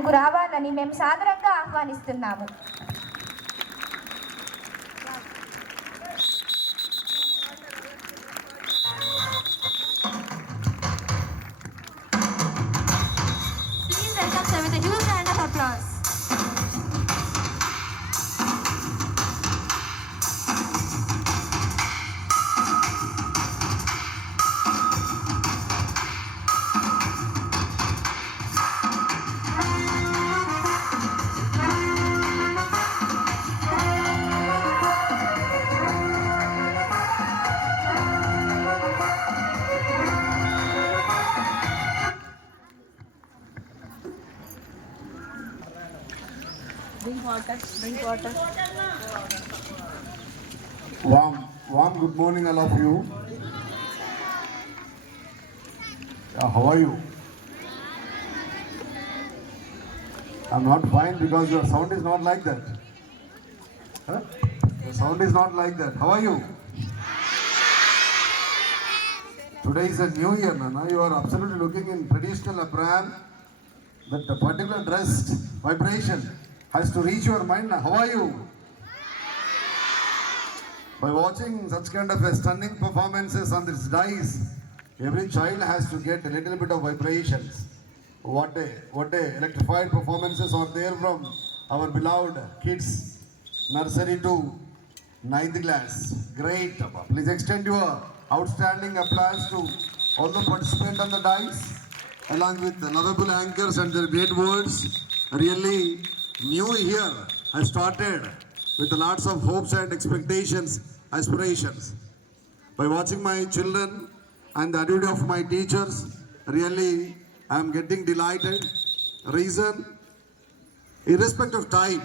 రావాలని మేము సాదరంగా ఆహ్వానిస్తున్నాము. Please welcome sir with a huge round of applause. Drink water. Warm good morning all of you. How are you? I'm not fine because your sound is not like that. Huh? Your sound is not like that. How are you? Today is a new year, Nana. You are absolutely looking in traditional apparel. That particular dress vibration has to reach your mind. How are you? By watching such kind of a stunning performances on this dice, every child has to get a little bit of vibrations. What a electrified performances are there from our beloved kids, nursery to 9th class. Great. Please extend your outstanding applause to all the participants on the dice, along with the lovable anchors and their great words. Really, new year has started with lots of hopes and expectations, aspirations. By watching my children and the attitude of my teachers, really I am getting delighted. Reason, irrespective of time,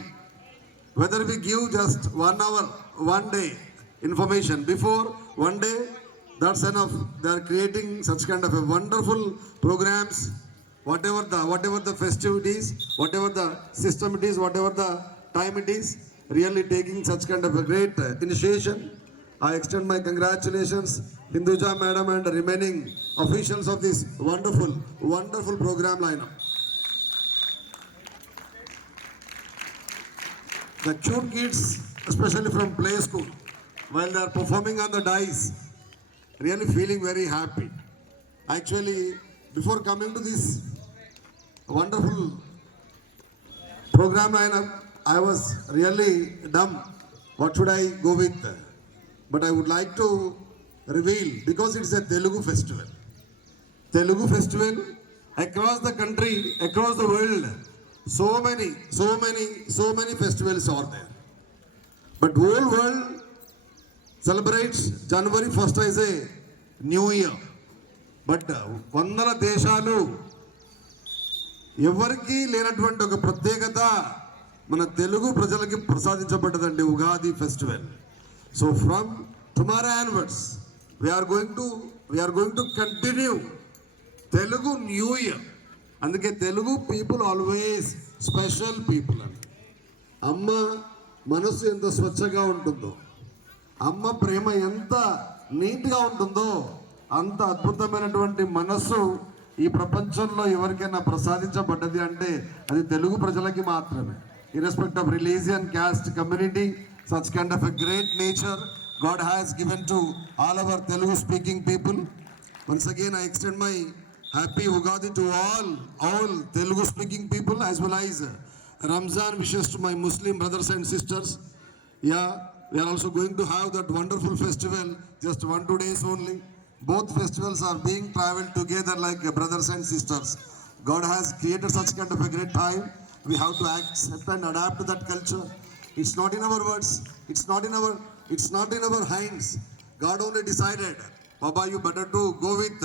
whether we give just 1 hour, 1 day information before 1 day, that's enough. They are creating such kind of a wonderful programs. Whatever the festivities, whatever the system it is, whatever the time it is, really taking such kind of a great initiation. I extend my congratulations, Hinduja Madam and the remaining officials of this wonderful program lineup. The cute kids, especially from play school, while they are performing on the dice, really feeling very happy. Actually, before coming to this wonderful program lineup, I was really dumb. What should I go with? But I would like to reveal, because it's a Telugu festival. Telugu festival across the country, across the world, so many festivals are there. But whole world celebrates January 1st as a new year. But వందల దేశాలు ఎవరికి లేనటువంటి ఒక ప్రత్యేకత మన తెలుగు ప్రజలకి ప్రసాదించబడ్డదండి Ugadi festival. So from tomorrow onwards we are going to continue Telugu new year. అందుకే Telugu people always special people అండి. అమ్మ మనసు ఎంత స్వచ్ఛంగా ఉంటుందో, అమ్మ ప్రేమ ఎంత నీట్గా ఉంటుందో, అంత అద్భుతమైనటువంటి మనస్సు ఈ ప్రపంచంలో ఎవరికైనా ప్రసాదించబడ్డది అంటే అది తెలుగు ప్రజలకి మాత్రమే. Irrespect of religion, caste, community, such kind of a great nature God has given to all our Telugu speaking people. Once again I extend my happy Ugadi to all Telugu speaking people, as well as Ramzan wishes to my Muslim brothers and sisters. Yeah, we are also going to have that wonderful festival, just 1-2 days only. Both festivals are being traveled together like brothers and sisters. God has created such kind of a great time. We have to accept and adapt to that culture. It's not in our words, it's not in our hands. God only decided, Baba, you better to go with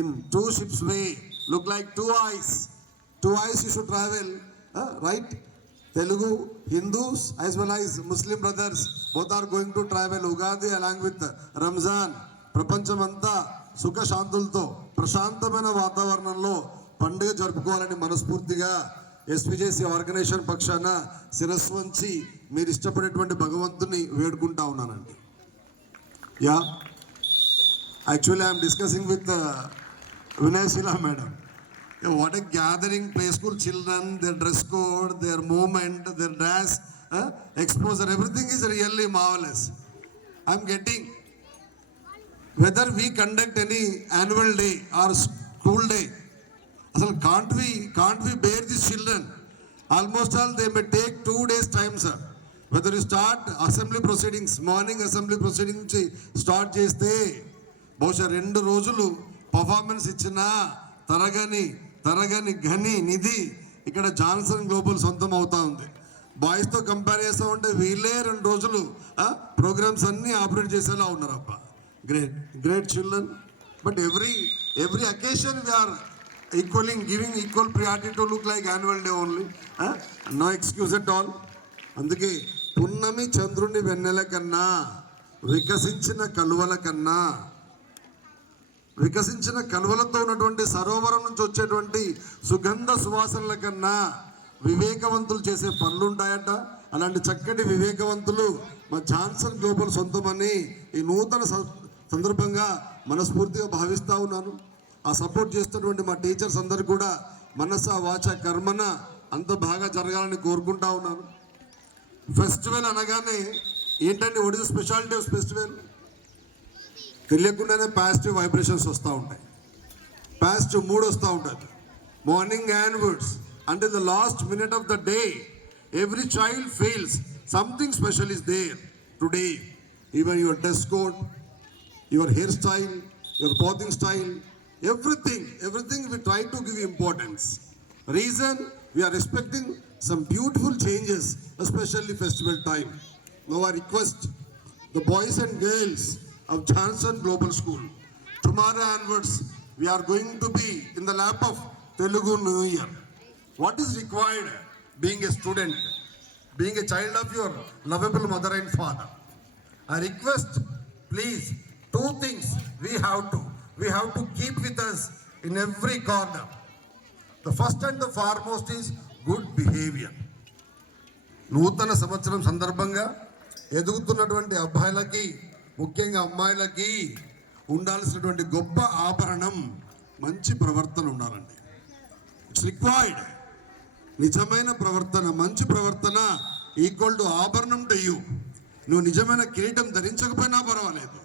in 2 ships way, look like 2 eyes you should travel, right? Telugu Hindus as well as Muslim brothers both are going to travel Ugadi along with Ramzan. ప్రపంచమంతా సుఖ శాంతులతో ప్రశాంతమైన వాతావరణంలో పండుగ జరుపుకోవాలని మనస్ఫూర్తిగా ఎస్పీజేసీ ఆర్గనైజేషన్ పక్షాన శిరస్సు వంచి మీరు ఇష్టపడేటువంటి భగవంతుని వేడుకుంటా ఉన్నానండి. Yeah, actually I'm discussing with Vinayasheela madam. What a gathering, play school children, their dress code, their movement, their dance, exposure, everything is really marvelous. I'm getting, whether we conduct any annual day or school day, asal can't we bear these children? Almost all they may take 2 days time, sir. Whether you start assembly proceedings, morning assembly proceedings నుంచి స్టార్ట్ చేస్తే బహుశా 2 రోజులు పర్ఫార్మెన్స్ ఇచ్చిన తరగని ఘని నిధి ఇక్కడ Johnson global సొంతం అవుతా ఉంది. బాయ్స్తో కంపేర్ చేస్తూ ఉంటే వీళ్ళే 2 రోజులు ప్రోగ్రామ్స్ అన్నీ ఆపరేట్ చేసేలా ఉన్నారు. అబ్బా, great children. But every occasion we are giving equal priority to look like annual day only. No excuse at all. అందుకే పున్నమి చంద్రుని వెన్నెల కన్నా వికసించిన కలువలతో ఉన్నటువంటి సరోవరం నుంచి వచ్చేటువంటి సుగంధ సువాసనల కన్నా వివేకవంతులు చేసే పనులు ఉంటాయట. అలాంటి చక్కటి వివేకవంతులు మా జాన్సన్ గ్లోబల్ సొంతమని ఈ నూతన సందర్భంగా మనస్ఫూర్తిగా భావిస్తూ ఉన్నాను. ఆ సపోర్ట్ చేస్తున్నటువంటి మా టీచర్స్ అందరు కూడా మనస వాచ కర్మన అంత బాగా జరగాలని కోరుకుంటా ఉన్నాను. ఫెస్టివల్ అనగానే ఏంటంటే what is the speciality of festival? తెలియకుండానే పాజిటివ్ వైబ్రేషన్స్ వస్తూ ఉంటాయి, పాజిటివ్ మూడ్ వస్తూ ఉంటుంది. మార్నింగ్ యాన్వర్డ్స్ అంటే the last minute of the day every child feels something special is there today. Even your dress code, your hair style, your clothing style, everything we try to give importance. Reason, we are expecting some beautiful changes, especially festival time. Now I request the boys and girls of Johnson Global School, tomorrow onwards we are going to be in the lap of Telugu New Year. What is required being a student, being a child of your lovable mother and father? I request, please, 2 things we have to keep with us in every corner. The first and the foremost is good behavior. నూతన సంవత్సరం సందర్భంగా ఎదుగుతున్నటువంటి అబ్బాయిలకి, ముఖ్యంగా అమ్మాయిలకి ఉండాల్సినటువంటి గొప్ప ఆభరణం మంచి ప్రవర్తన ఉండాలండి. It's required. నిజమైన ప్రవర్తన, మంచి ప్రవర్తన ఈక్వల్ టు ఆభరణం టు యూ. నువ్వు నిజమైన కిరీటం ధరించకపోయినా పర్వాలేదు.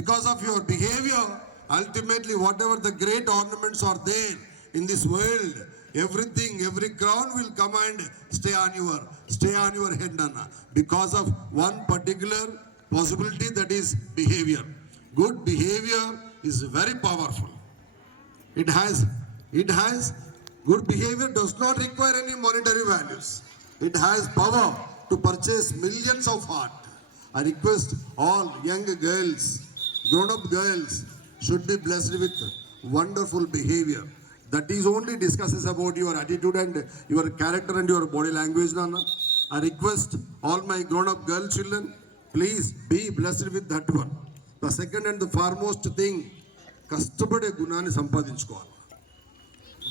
Because of your behaviour, ultimately whatever the great ornaments are there in this world, every crown will come and stay on your head, nana, because of one particular possibility, that is behavior. Good behavior is very powerful. It has good behavior does not require any monetary values. It has power to purchase millions of heart. I request all young girls, grown up girls, should be blessed with wonderful behavior. That is only discusses about your attitude and your character and your body language, nana. I request all my grown up girl children, please be blessed with that one. The second and the foremost thing, కష్టపడే గుణాన్ని సంపాదించుకోవాలి.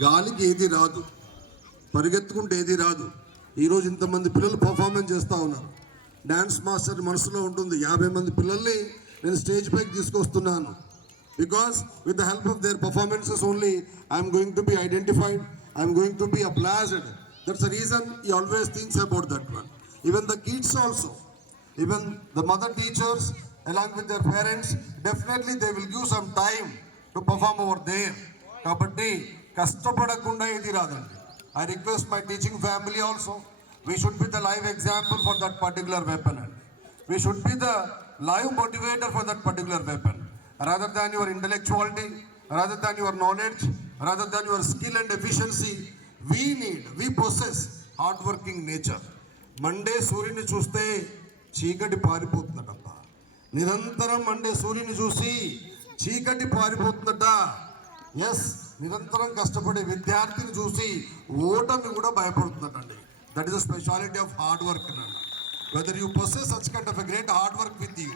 గాలికి ఏది రాదు, పరిగెత్తుకుంటే ఏది రాదు. ఈరోజు ఇంతమంది పిల్లలు పర్ఫార్మెన్స్ చేస్తూ ఉన్నారు. డ్యాన్స్ మాస్టర్ మనసులో ఉంటుంది, 50 మంది పిల్లల్ని నేను స్టేజ్ పైకి తీసుకొస్తున్నాను. Because with the help of their performances only, I am going to be identified, I am going to be applauded. That's the reason he always thinks about that one. Even the kids also, even the mother teachers along with their parents, definitely they will give some time to perform over there. Kabatti kashtapadakunda edi radandi. I request my teaching family also, we should be the live example for that particular weapon. We should be the live motivator for that particular weapon. Rather than your intellectuality, rather than your knowledge, rather than your skill and efficiency, we possess hardworking nature. Monday సూర్యుని చూస్తే చీకటి పారిపోతుందట. నిరంతరం మండే సూర్యుని చూసి చీకటి పారిపోతుందట. ఎస్, నిరంతరం కష్టపడే విద్యార్థిని చూసి ఓటమి కూడా భయపడుతుందటండి. That is the speciality of hard work. Whether you possess such kind of a great hard work with you,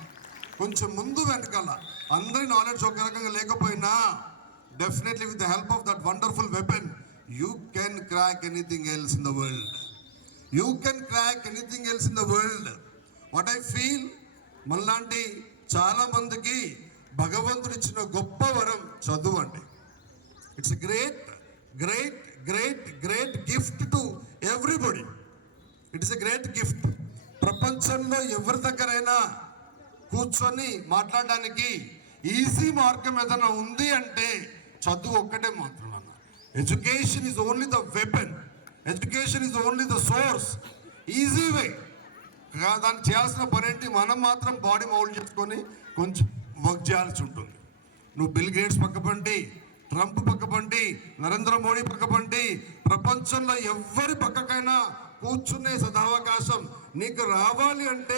కొంచెం ముందు వెనకాల అందరి నాలెడ్జ్ ఒక రకంగా లేకపోయినా, definitely with the help of that wonderful weapon you can crack anything else in the world. You can crack anything else in the world. What I feel, మనలాంటి చాలా మందికి భగవంతుడు ఇచ్చిన గొప్ప వరం చదువు అండి. It's great great gift to everybody. It is a great gift. ప్రపంచంలో ఎవరి దగ్గరైనా కూర్చొని మాట్లాడడానికి ఈజీ మార్గం ఏదైనా ఉంది అంటే చదువు ఒక్కటే మాత్రం అన్న. Education is only the weapon, education is only the source, easy way. దాన్ని చేయాల్సిన పని ఏంటి? మనం మాత్రం బాడీ మౌల్డ్ చేసుకొని కొంచెం వర్క్ చేయాల్సి ఉంటుంది. నువ్వు బిల్ గేట్స్ పక్కపండి, ట్రంప్ పక్కపండి, నరేంద్ర మోడీ పక్కపండి, ప్రపంచంలో ఎవరి పక్కకైనా కూర్చునే సదావకాశం నీకు రావాలి అంటే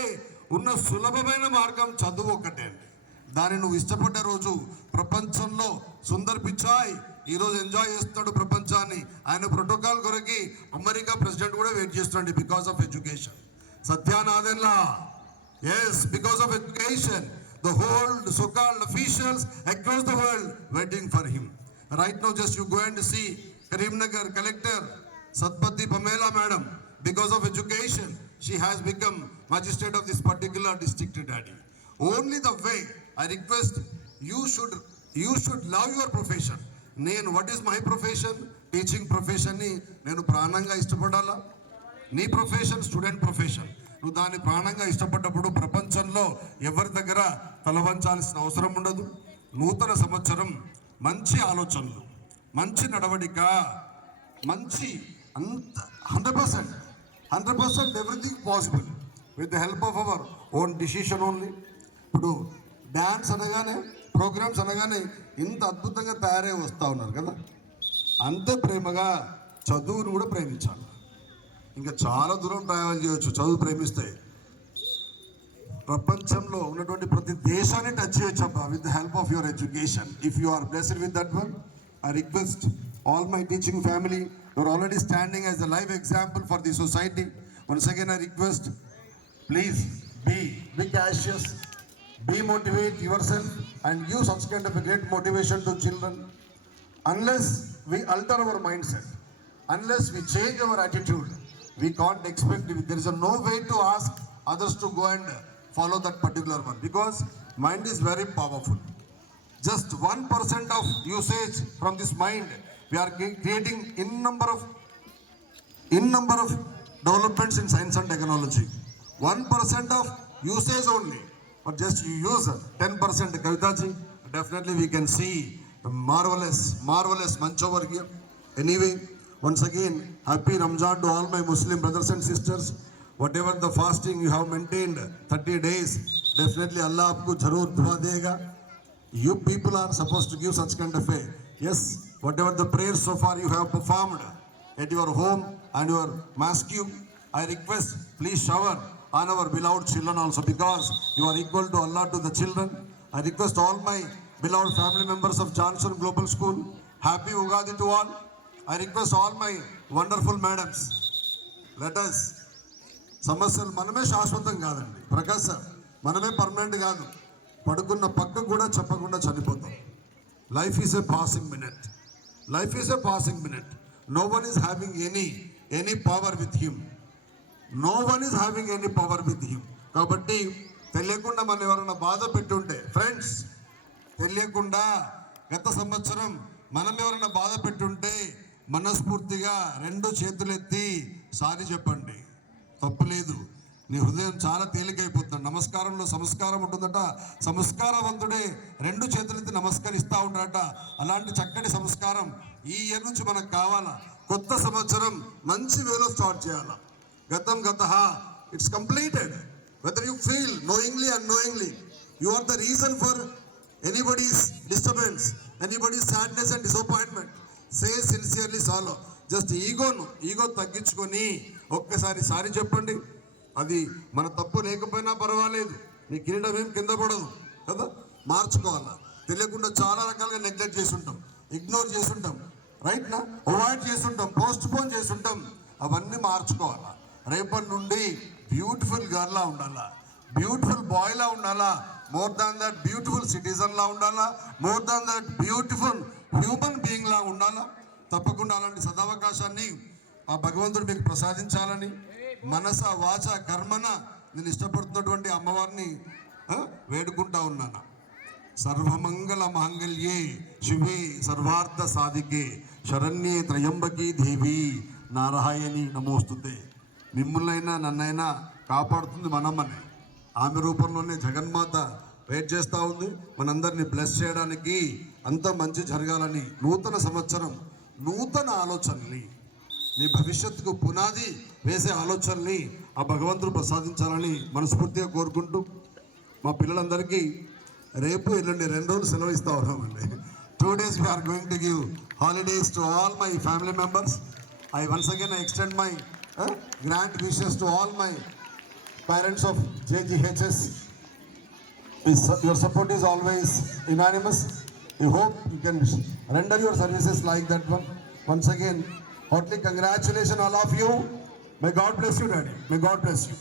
ఉన్న సులభమైన మార్గం చదువు ఒక్కటే అండి. దాన్ని నువ్వు ఇష్టపడ్డ రోజు ప్రపంచంలో సుందర్ పిచాయ్ ఈరోజు ఎంజాయ్ చేస్తున్నాడు ప్రపంచాన్ని. ఆయన ప్రోటోకాల్ కొరకి అమెరికా ప్రెసిడెంట్ కూడా వెయిట్ చేస్తున్నాడు బికాస్ ఆఫ్ ఎడ్యుకేషన్. సత్యానాథెన్లా, yes, because of education the whole so-called officials across the world waiting for him. Right now just you go and see Karimnagar collector Satpati Pamela madam, because of education she has become magistrate of this particular district daddy. Only the way I request you should love your profession. నేను what is my profession? Teaching profession ని నేను ప్రాణంగా ఇష్టపడాలా. నీ profession student profession, నువ్వు దాన్ని ప్రాణంగా ఇష్టపడ్డప్పుడు ప్రపంచంలో ఎవరి దగ్గర తలవంచాల్సిన అవసరం ఉండదు. నూతన సంవత్సరం మంచి ఆలోచనలు, మంచి నడవడిక, మంచి అంత 100% everything possible with the help of our own decision only. ఇప్పుడు డ్యాన్స్ అనగానే, ప్రోగ్రామ్స్ అనగానే ఇంత అద్భుతంగా తయారై వస్తూ ఉన్నారు కదా, అంతే ప్రేమగా చదువును కూడా ప్రేమించాలి. ఇంకా చాలా దూరం ట్రావెల్ చేయొచ్చు చదువు ప్రేమిస్తే. ప్రపంచంలో ఉన్నటువంటి ప్రతి దేశాన్ని టచ్ చేయొచ్చు అబ్బా with the help of your education. If you are blessed with that one, I request all my teaching family, you are already standing as a live example for the society. Once again I request, please be cautious, be motivate yourself and give such kind of a great motivation to children. Unless we alter our mindset, unless we change our attitude, we can't expect it. There is no way to ask others to go and follow that particular one, because mind is very powerful. Just 1% of usage from this mind, we are creating in number of developments in science and technology. 1% of usage only, but just you use 10%. Kavitaji, definitely we can see marvelous munch over here. Anyway, once again, happy Ramzan to all my Muslim brothers and sisters. Whatever the fasting you have maintained 30 days, definitely Allah aapko zarur dua dega. You people are supposed to give such kind of a, yes, whatever the prayers so far you have performed at your home and your mosque, I request please shower on our beloved children also, because you are equal to Allah to the children. I request all my beloved family members of Johnson Global School, happy Ugadi to all. I request all my wonderful madams, let us, సమస్యలు మనమే శాశ్వతం కాదండి ప్రకాష్ సార్, మనమే పర్మనెంట్ కాదు. పడుకున్న పక్క కూడా చెప్పకుండా చనిపోతాం. Life is a passing minute, life is a passing minute. No one is having any power with him, no one is having any power with him. కాబట్టి తెలియకుండా మనం ఎవరైనా బాధ పెట్టుంటే, ఫ్రెండ్స్, తెలియకుండా గత సంవత్సరం మనం ఎవరైనా బాధ పెట్టుంటే మనస్ఫూర్తిగా 2 చేతులెత్తి సారీ చెప్పండి, తప్పు లేదు. నీ హృదయం చాలా తేలికైపోతుంది. నమస్కారంలో సంస్కారం ఉంటుందట, సంస్కారవంతుడే 2 చేతులెత్తి నమస్కరిస్తూ ఉంటాడట. అలాంటి చక్కటి సంస్కారం ఈ ఇయర్ నుంచి మనకు కావాలా. కొత్త సంవత్సరం మంచి వేలో స్టార్ట్ చేయాలా. గతం గతః, it's completed. Whether you feel knowingly unknowingly, you are the reason for anybody's disturbance, anybody's sadness and disappointment. Say sincerely sorry. Just ego తగ్గించుకొని ఒక్కసారి సారీ చెప్పండి. అది మన తప్పు లేకపోయినా పర్వాలేదు, నీ కిరీటం ఏం కింద పడదు కదా. మార్చుకోవాలా. తెలియకుండా చాలా రకాలుగా నెగ్లెక్ట్ చేస్తుంటాం, ఇగ్నోర్ చేస్తుంటాం, రైట్ నా, అవాయిడ్ చేస్తుంటాం, పోస్ట్ పోన్ చేస్తుంటాం. అవన్నీ మార్చుకోవాలా. రేపటి నుండి బ్యూటిఫుల్ గర్ల్లా ఉండాలా, బ్యూటిఫుల్ బాయ్లా ఉండాలా, మోర్ దాన్ దట్ బ్యూటిఫుల్ సిటిజన్లా ఉండాలా, more than that beautiful human బీయింగ్లా ఉండాలా. తప్పకుండా అలాంటి సదవకాశాన్ని ఆ భగవంతుడు మీకు ప్రసాదించాలని మనస వాచ కర్మన నేను ఇష్టపడుతున్నటువంటి అమ్మవారిని వేడుకుంటా ఉన్నాను. సర్వమంగళ మాంగళ్యే శివే సర్వార్థ సాధికే శరణ్యే త్రయంబకీ దేవి నారాయణి నమోస్తుతే. మిమ్మల్నైనా నన్నైనా కాపాడుతుంది మనమ్మనే. ఆమె రూపంలోనే జగన్మాత వెయిట్ చేస్తూ ఉంది మనందరినీ బ్లెస్ చేయడానికి. అంత మంచి జరగాలని నూతన సంవత్సరం నూతన ఆలోచనల్ని నీ భవిష్యత్తుకు పునాది వేసే ఆలోచనల్ని ఆ భగవంతుడు ప్రసాదించాలని మనస్ఫూర్తిగా కోరుకుంటూ మా పిల్లలందరికీ రేపు ఎల్లుండి 2 రోజులు సెలవు ఇస్తా ఉన్నామండి. 2 days we are going to give holidays to all my family members. I once again extend my grand wishes to all my parents of JGHS. Your support is always unanimous. We hope you can render your services like that one. Once again, heartily congratulations all of you. May God bless you, Daddy. May God bless you.